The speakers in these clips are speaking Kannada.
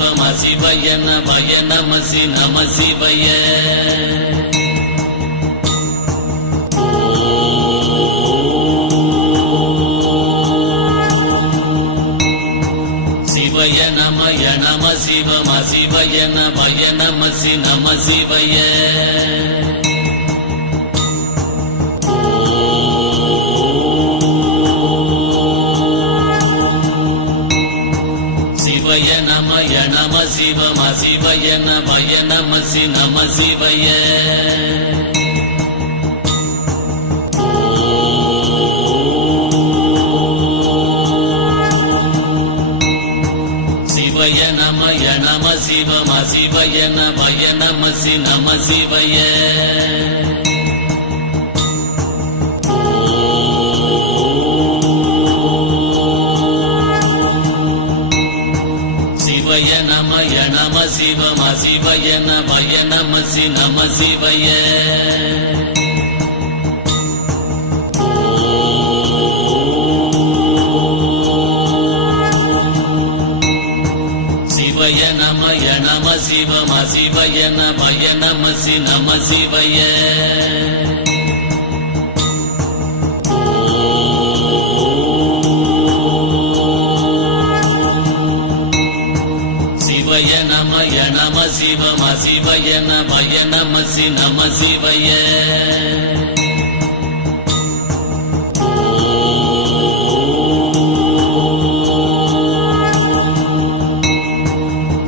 हसि भय नमसि नमसि शिवय शिवय नमय नम शिवं हसि भय नमसि नमसि शिवय ಿ ನಮ ಶಿವಯ ಶಿವಯ ನಮಯ ನಮ ಶಿವಮ ಶಿವಯ ನಮಯ ನಮ ಶಿ ನಮ ಶಿವಯ ಶಿವಯ ನಮಯ ಶಿವ ಹಸಿಬಯನ ವೈ ನಮಸಿ ನಮ ಶಿವಯ ಶಿವಯ ನಮಯ ನಮ ಶಿವ ಹ ಶಿವಯ್ಯನ ಭಯ ನಮಶಿ ನಮ ಶಿವಯ ನಮ ಶಿವಯ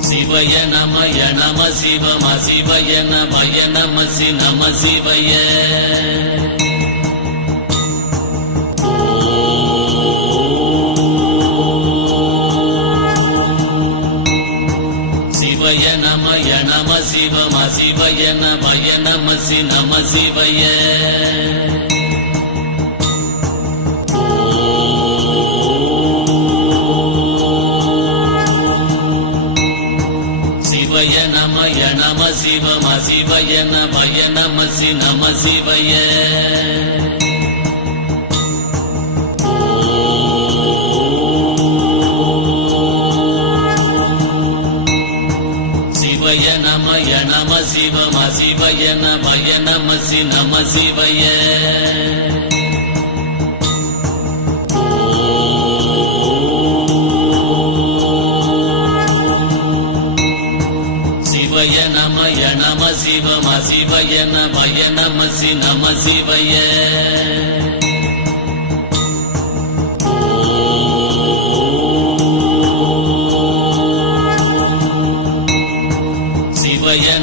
ಶಿವಯ ನಮಯ ನಮ ಶಿವಮ ಶಿವಯ ನಮಯ ನಮ ಶಿ ನಮ ಶಿವಯ ಶಿವಯ ಶಿವ ಹ ಶಿವಯನ ಭಯ ನಮಿಸಿ ನಮ ಶಿವಯ ಶಿವಯ ನಮಯ ನಮ ಶಿವಮ ನಮ ಶಿವಯ ನಮ ಶಿವಯ ಶಿವಯ ನಮಯ ನಮ ಶಿವಮ ಶಿವಯ ನಮಯ ನಮ ಶಿ ನಮ ಶಿವಯ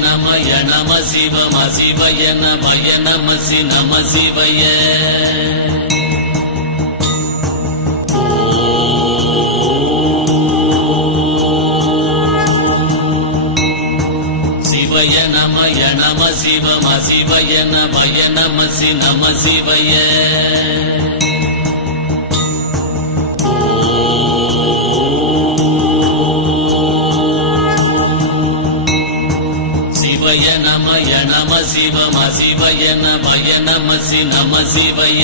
ನಮಯ ನಮ ಶಿವ ಮ ಶಿವಯ ನಮಯ ನಮಸಿ ನಮ ಶಿವಯ ಶಿವಯ ನಮಯ ನಮ ಶಿವಮ ಹ ಶಿವಯ್ಯನ ಭಯ ನಮಶಿ ನಮ ಶಿವಯ ನಮ ಶಿವಯ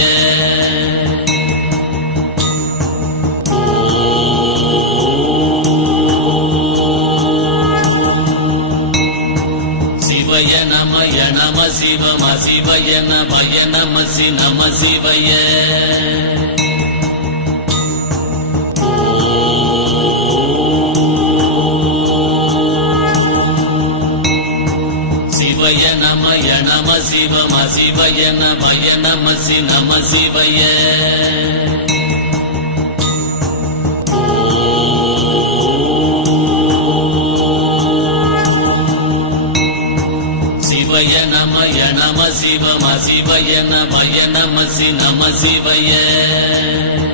ಶಿವಯ ನಮಯ ನಮ ಶಿವಮ ಶಿವಯ ನಮಯ ನಮ ಶಿ ನಮ ಶಿವಯ ಶಿವಯ ನ ಶಿವಂ ಹಸಿ ಭಯ ನಮಸಿ ನಮ ಶಿವಯ ಶಿವಯ ನಮಯ ನಮ ಶಿವಮ ಹಸಿವನ್ನ ಭಯ ನಮಸಿ ನಮ ಶಿವಯ